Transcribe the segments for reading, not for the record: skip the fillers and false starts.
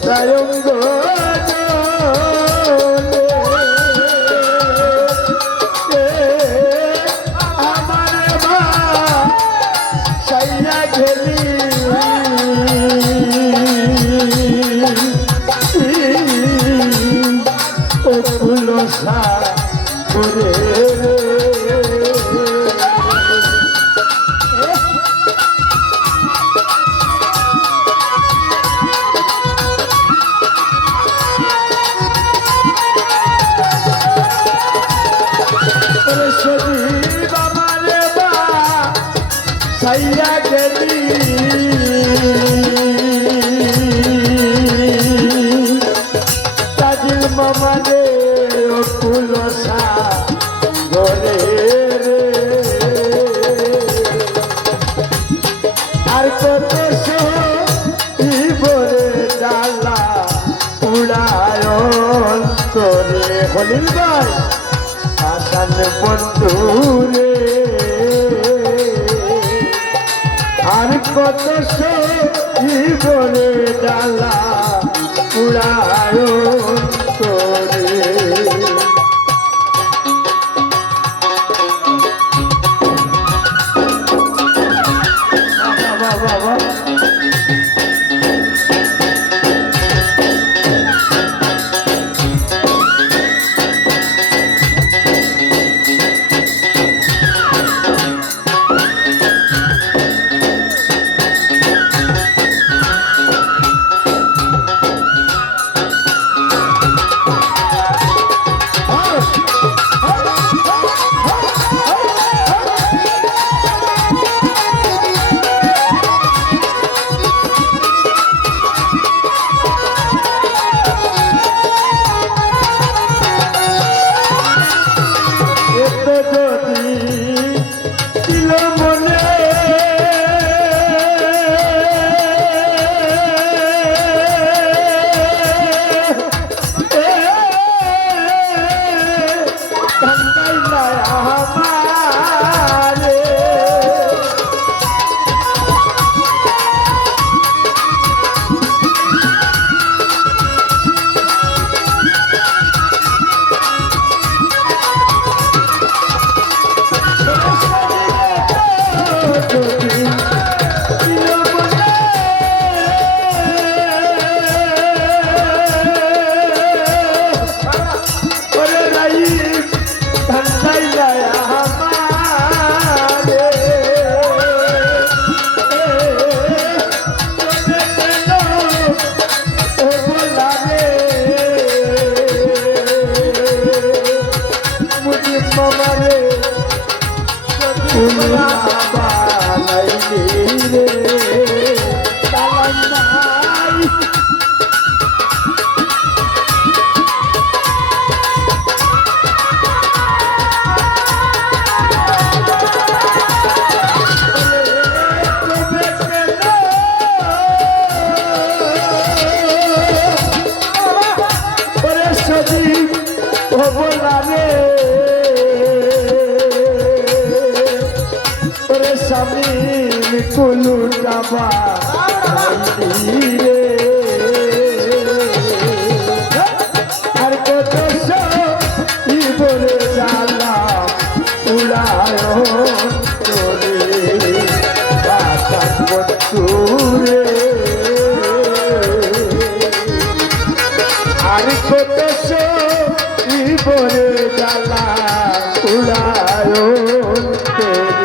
কোথায় অঙ্গ আমার মা সাইয়া গেলি ও ফুলসা করে সাইয়া গেলি তাজিল মামারে ও ফুলসা ধরে রে আর কত বরে ডালা উড়ায়ন করে হলিল ভাই আসান বন্ধু রে আর কত বরে ডালা উড়ায়ন করে কুলু ডাবা রে আর কত বলে জালা উড়ায় তোরে বন্ধুরে আর কত বলে জালা উড়ায় তোরে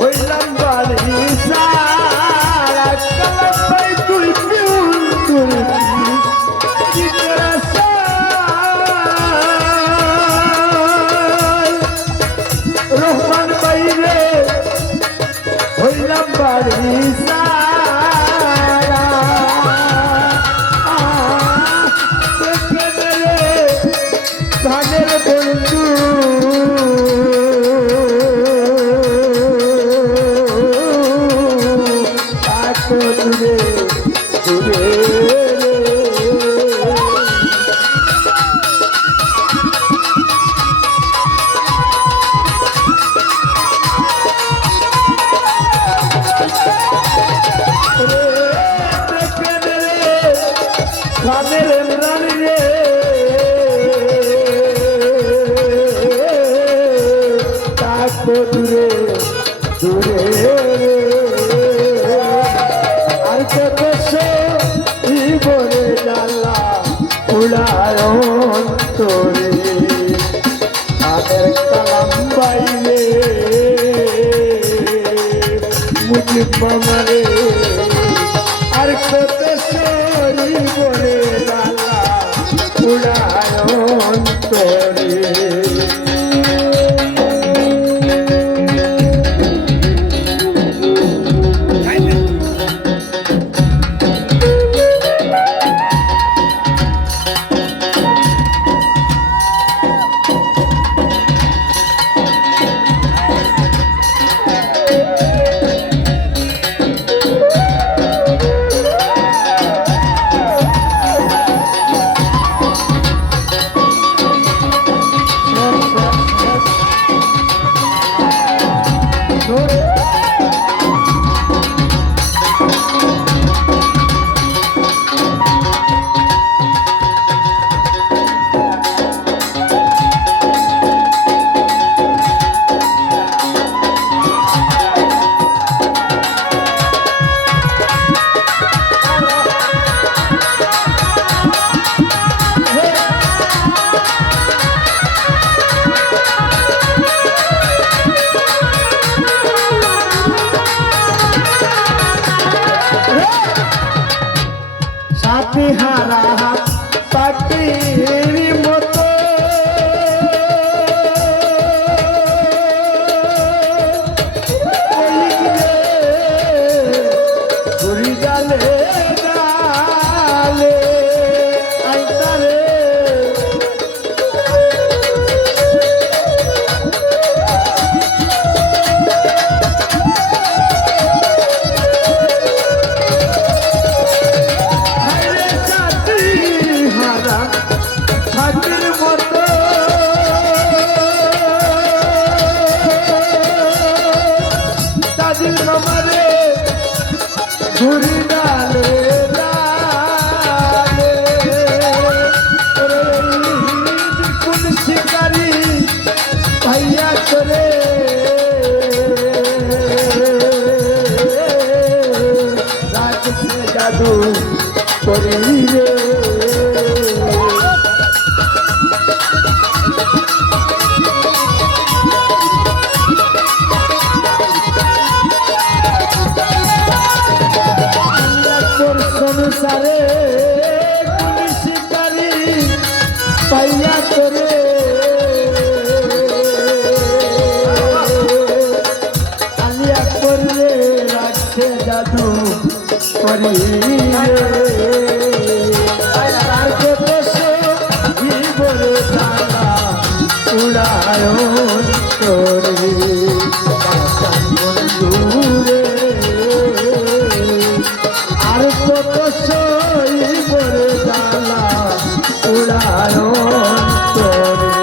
হইলাম বাড়ি সারা কালা তুই দূরে খানের ইমরান রে তাকো দূরে দূরে আর কত বলে জ্বালা উড়ায় অন্তরে তাদের কালাম বাইরে মুজিব মামারে আর কত বলে জ্বালা উড়ায় অন্তরে হারা পাখির মতো ঘুরি ডালে ডালে আইতারে ঘুরি ডালে ডালে কোন শিকারি ভাইয়া করে রাখছে জাদু করি রে সংসারে কোন শিকারি পাইয়া করে আলিয়া করলে রাখছে জাদু করি আর কত জীবনে তারা উড়ায় করে বন্ধুরে আর কত বলে জ্বালা উড়ায় অন্তরে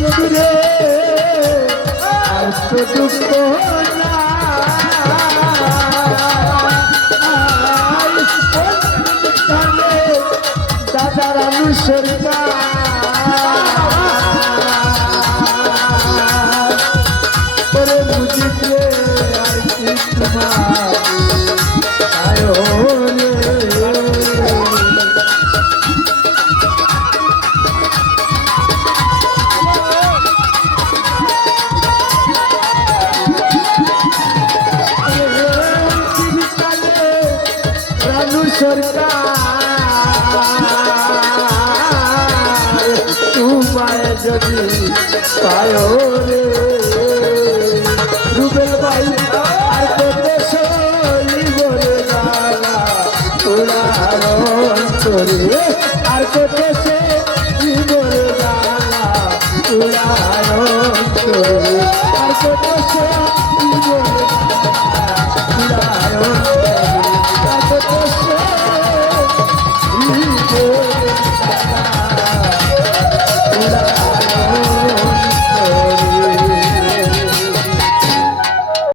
বন্ধুরে আর তো দুঃখ দাদার আমি সরকার করে বুঝিতে আর কি তোমার আয়ো সরকার তোমায় যদি পায় রে রুবেল ভাই আর কত সইব রে দাদা উড়ার অন্তরে আর কত সইব রে দাদা উড়ার অন্তরে আর কত সইব